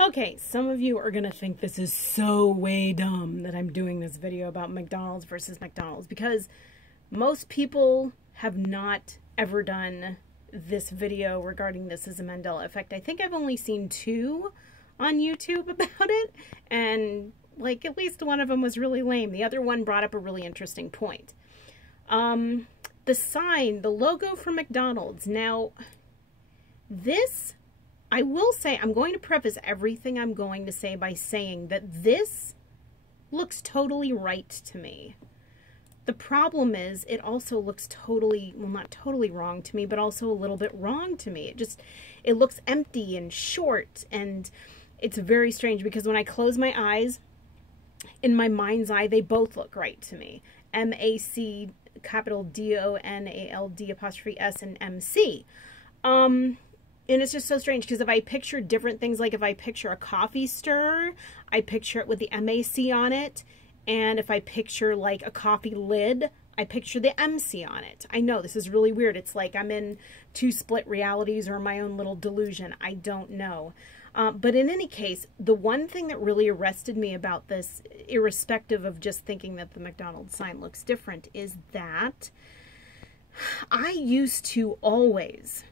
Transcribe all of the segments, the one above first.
Okay, some of you are going to think this is so way dumb that I'm doing this video about McDonald's versus McDonald's, because most people have not ever done this video regarding this as a Mandela Effect. I think I've only seen 2 on YouTube about it, and like at least one of them was really lame. The other one brought up a really interesting point. The sign, the logo for McDonald's. Now, this, I will say, I'm going to preface everything I'm going to say by saying that this looks totally right to me. The problem is it also looks totally, well, not totally wrong to me, but also a little bit wrong to me. It looks empty and short, and it's very strange because when I close my eyes, in my mind's eye, they both look right to me. M-A-C, capital D-O-N-A-L-D apostrophe S and M-C. And it's just so strange because if I picture different things, like if I picture a coffee stirrer, I picture it with the M-A-C on it. And if I picture like a coffee lid, I picture the MC on it. I know this is really weird. It's like I'm in 2 split realities or my own little delusion. I don't know. But in any case, the one thing that really arrested me about this, irrespective of just thinking that the McDonald's sign looks different, is that I used to always,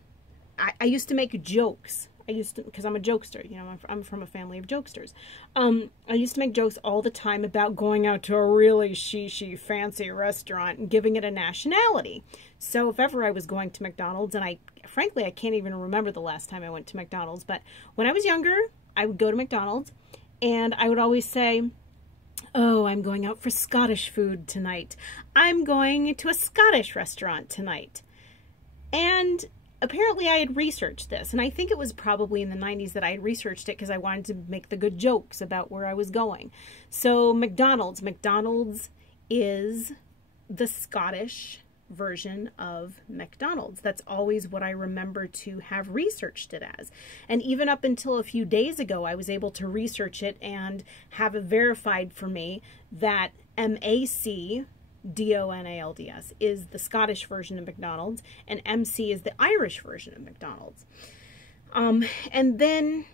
I used to make jokes. Because I'm a jokester, you know, I'm from a family of jokesters. I used to make jokes all the time about going out to a really she fancy restaurant and giving it a nationality. So if ever I was going to McDonald's, and frankly, I can't even remember the last time I went to McDonald's, but when I was younger, I would go to McDonald's and I would always say, oh, I'm going out for Scottish food tonight. I'm going to a Scottish restaurant tonight. And apparently I had researched this, and I think it was probably in the 90s that I had researched it because I wanted to make the good jokes about where I was going. So McDonald's is the Scottish version of McDonald's. That's always what I remember to have researched it as. And even up until a few days ago, I was able to research it and have it verified for me that MAC D-O-N-A-L-D-S is the Scottish version of McDonald's, and MC is the Irish version of McDonald's. And then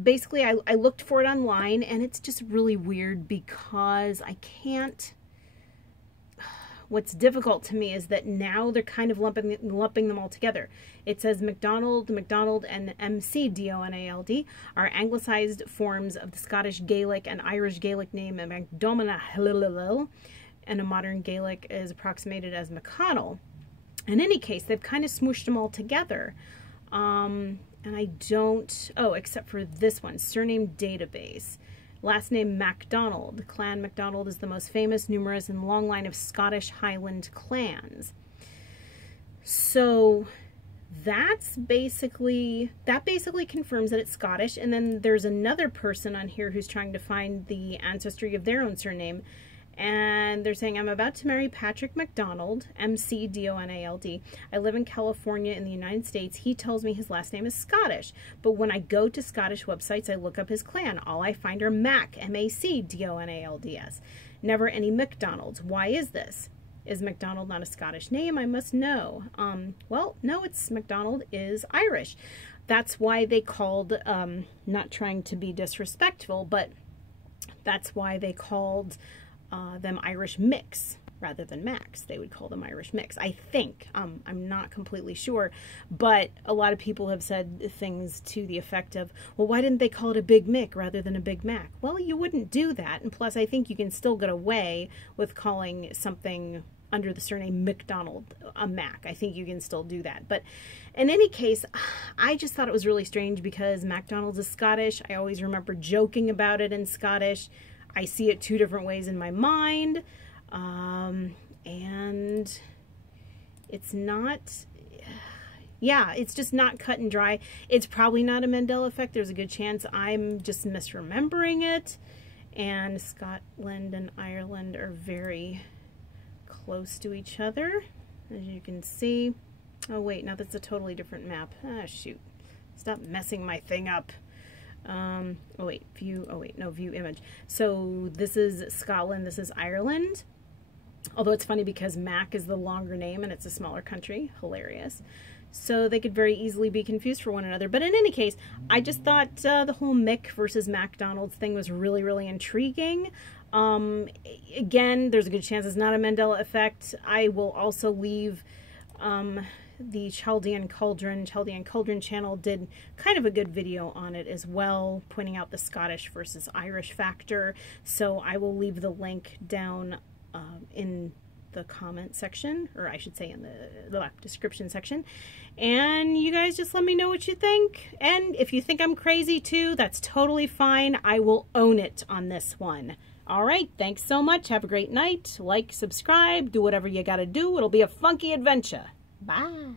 basically I looked for it online, and it's just really weird because I can't, what's difficult to me is that now they're kind of lumping them all together. It says McDonald, and MC, D-O-N-A-L-D, are anglicized forms of the Scottish Gaelic and Irish Gaelic name of McDonald, and a modern Gaelic is approximated as McConnell. In any case, they've kind of smooshed them all together. And I don't, oh, except for this one, surname database. Last name MacDonald. Clan MacDonald is the most famous, numerous, and long line of Scottish Highland clans. So that basically confirms that it's Scottish. And then there's another person on here who's trying to find the ancestry of their own surname. And they're saying, I'm about to marry Patrick McDonald, M-C-D-O-N-A-L-D. I live in California in the United States. He tells me his last name is Scottish. But when I go to Scottish websites, I look up his clan. All I find are Mac, M-A-C-D-O-N-A-L-D-S. Never any McDonald's. Why is this? Is McDonald not a Scottish name? I must know. Well, no, McDonald is Irish. That's why they called, not trying to be disrespectful, but that's why they called them Irish Mix rather than Macs. They would call them Irish Mix, I think. I'm not completely sure, but a lot of people have said things to the effect of, well, why didn't they call it a Big Mick rather than a Big Mac? Well, you wouldn't do that, and plus I think you can still get away with calling something under the surname McDonald a Mac. I think you can still do that. But in any case, I just thought it was really strange because McDonald's is Scottish. I always remember joking about it in Scottish. I see it 2 different ways in my mind, and it's not, yeah, it's just not cut and dry. It's probably not a Mandela Effect. There's a good chance I'm just misremembering it, and Scotland and Ireland are very close to each other, as you can see. Oh wait, now that's a totally different map. Ah, shoot. Stop messing my thing up. Oh wait, view image. So this is Scotland, this is Ireland. Although it's funny because Mac is the longer name and it's a smaller country. Hilarious. so they could very easily be confused for one another. But in any case, I just thought the whole Mick versus McDonald's thing was really, really intriguing. Again, there's a good chance it's not a Mandela Effect. I will also leave the Chaldean Cauldron channel did kind of a good video on it as well, pointing out the Scottish versus Irish factor. So I will leave the link down in the comment section, or I should say in the description section. And you guys just let me know what you think. And if you think I'm crazy too, that's totally fine. I will own it on this one. All right, thanks so much. Have a great night. Like, subscribe, do whatever you gotta do. It'll be a funky adventure. Bye.